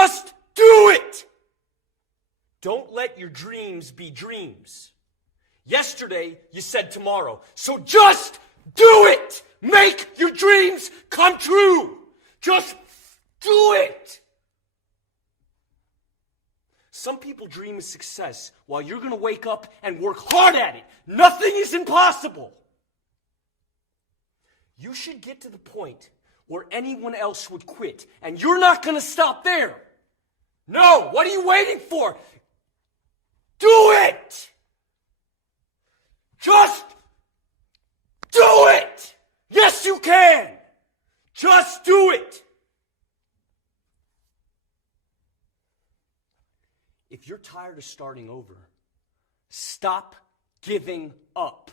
just do it. Don't let your dreams be dreams. Yesterday, you said tomorrow. So just do it. Make your dreams come true. Just do it. Some people dream of success while you're going to wake up and work hard at it. Nothing is impossible. You should get to the point where anyone else would quit, and you're not going to stop there. No, what are you waiting for? Do it! Just do it! Yes, you can! Just do it! If you're tired of starting over, stop giving up.